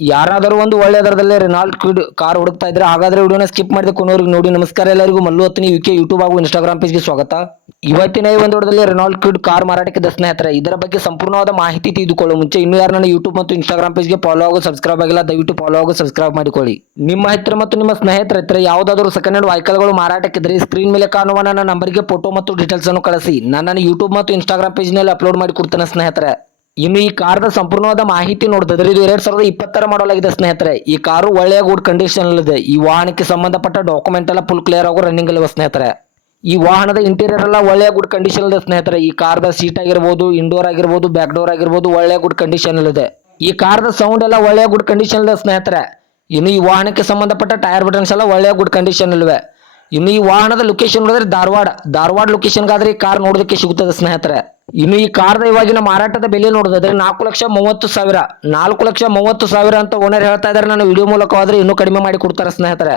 ಯಾರಾದರೂ ಒಂದು ಒಳ್ಳೆ ದರದಲ್ಲಿ ರೆನಾಲ್ಟ್ ಕ್ವಿಡ್ ಕಾರ್ ಹುಡುಕ್ತಾ ಇದ್ರೆ ಹಾಗಾದ್ರೆ ವಿಡಿಯೋನ ಸ್ಕಿಪ್ ಮಾಡಿದ ಕೊನೆವರೆಗೂ ನೋಡಿ. ನಮಸ್ಕಾರ ಎಲ್ಲರಿಗೂ, ಮಲ್ಲು ಹತ್ತಿನಿ ಯುಕೆ ಯೂಟ್ಯೂಬ್ ಹಾಗೂ ಇನ್ಸ್ಟಾಗ್ರಾಮ್ ಪೇಜ್ಗೆ ಸ್ವಾಗತ. ಇವತ್ತಿನ ಈ ಒಂದು ವಿಡಿಯೋದಲ್ಲಿ ರೆನಾಲ್ಟ್ ಕ್ವಿಡ್ ಕಾರ್ ಮಾರಾಟಕ್ಕೆ ಸ್ನೇಹಿತರೆ, ಇದರ ಬಗ್ಗೆ ಸಂಪೂರ್ಣವಾದ ಮಾಹಿತಿ ತಿಳಿದುಕೊಳ್ಳುವ ಮುಂಚೆ ಇನ್ನೂ ಯಾರು ನನ್ನ ಯೂಟ್ಯೂಬ್ ಮತ್ತು ಇನ್ಸ್ಟಾಗ್ರಾಮ್ ಪೇಜ್ಗೆ ಫಾಲೋ ಹಾಗೂ ಸಬ್ಸ್ಕ್ರೈಬ್ ಆಗಿಲ್ಲ, ದಯವಿಟ್ಟು ಫಾಲೋ ಹಾಗೂ ಸಬ್ಸ್ಕ್ರೈಬ್ ಮಾಡಿಕೊಳ್ಳಿ. ನಿಮ್ಮ ಹತ್ತಿರ ಮತ್ತು ನಿಮ್ಮ ಸ್ನೇಹಿತರ ಹತ್ತಿರ ಯಾವುದಾದರೂ ಸೆಕೆಂಡ್ ಹ್ಯಾಂಡ್ ವೆಹಿಕಲ್ಗಳು ಮಾರಾಟಕ್ಕಿದ್ರೆ ಸ್ಕ್ರೀನ್ ಮೇಲೆ ಕಾಣುವ ನನ್ನ ನಂಬರ್ಗೆ ಫೋಟೋ ಮತ್ತು ಡೀಟೇಲ್ಸ್ ಅನ್ನು ಕಳಿಸಿ. ನನ್ನ ಯೂಟ್ಯೂಬ್ ಮತ್ತು ಇನ್ಸ್ಟಾಗ್ರಾಮ್ ಪೇಜ್ನಲ್ಲಿ ಅಪ್ಲೋಡ್ ಮಾಡಿ ಕೊಡ್ತೇನೆ ಸ್ನೇಹಿತರೆ. ಇನ್ನು ಈ ಕಾರ್ದ ಸಂಪೂರ್ಣವಾದ ಮಾಹಿತಿ ನೋಡಿದ್ರೆ ಇದು 2020 ಮಾಡಲ್ ಆಗಿದೆ ಸ್ನೇಹಿತರೆ. ಈ ಕಾರು ಒಳ್ಳೆಯ ಗುಡ್ ಕಂಡೀಷನ್ ಇದೆ. ಈ ವಾಹನಕ್ಕೆ ಸಂಬಂಧಪಟ್ಟ ಡಾಕ್ಯುಮೆಂಟ್ ಎಲ್ಲ ಫುಲ್ ಕ್ಲಿಯರ್ ಆಗೋ ರನ್ನಿಂಗ್ ಅಲ್ಲಿವೆ ಸ್ನೇಹಿತರೆ. ಈ ವಾಹನದ ಇಂಟೀರಿಯರ್ ಎಲ್ಲ ಒಳ್ಳೆಯ ಗುಡ್ ಕಂಡೀಷನ್ ಇದೆ ಸ್ನೇಹಿತರೆ. ಈ ಕಾರ್ದ ಸೀಟ್ ಆಗಿರ್ಬೋದು, ಇಂಡೋರ್ ಆಗಿರ್ಬೋದು, ಬ್ಯಾಕ್ ಡೋರ್ ಆಗಿರ್ಬೋದು, ಒಳ್ಳೆಯ ಗುಡ್ ಕಂಡೀಷನ್ ಇದೆ. ಈ ಕಾರ್ದ ಸೌಂಡ್ ಎಲ್ಲ ಒಳ್ಳೆಯ ಗುಡ್ ಕಂಡೀಷನ್ ಇದೆ ಸ್ನೇಹಿತರೆ. ಇನ್ನು ಈ ವಾಹನಕ್ಕೆ ಸಂಬಂಧಪಟ್ಟ ಟೈರ್ ಬಟನ್ಸ್ ಎಲ್ಲ ಒಳ್ಳೆಯ ಗುಡ್ ಕಂಡೀಷನ್ ಇಲ್ವೇ. ಇನ್ನು ಈ ವಾಹನದ ಲೊಕೇಶನ್ ನೋಡಿದ್ರೆ ಧಾರವಾಡ ಲೊಕೇಶನ್ಗಾದ್ರೆ ಈ ಕಾರ್ ನೋಡೋದಕ್ಕೆ ಸಿಗುತ್ತದೆ ಸ್ನೇಹಿತರೆ. ಇನ್ನು ಈ ಕಾರ್ದ ಇವಾಗಿನ ಮಾರಾಟದ ಬೆಲೆ ನೋಡಿದ್ರೆ 4,30,000 4,30,000 ಅಂತ ಓನರ್ ಹೇಳ್ತಾ ಇದಾರೆ. ನಾನು ವಿಡಿಯೋ ಮೂಲಕವಾದ್ರೆ ಇನ್ನೂ ಕಡಿಮೆ ಮಾಡಿ ಕೊಡ್ತಾರೆ ಸ್ನೇಹಿತರೆ.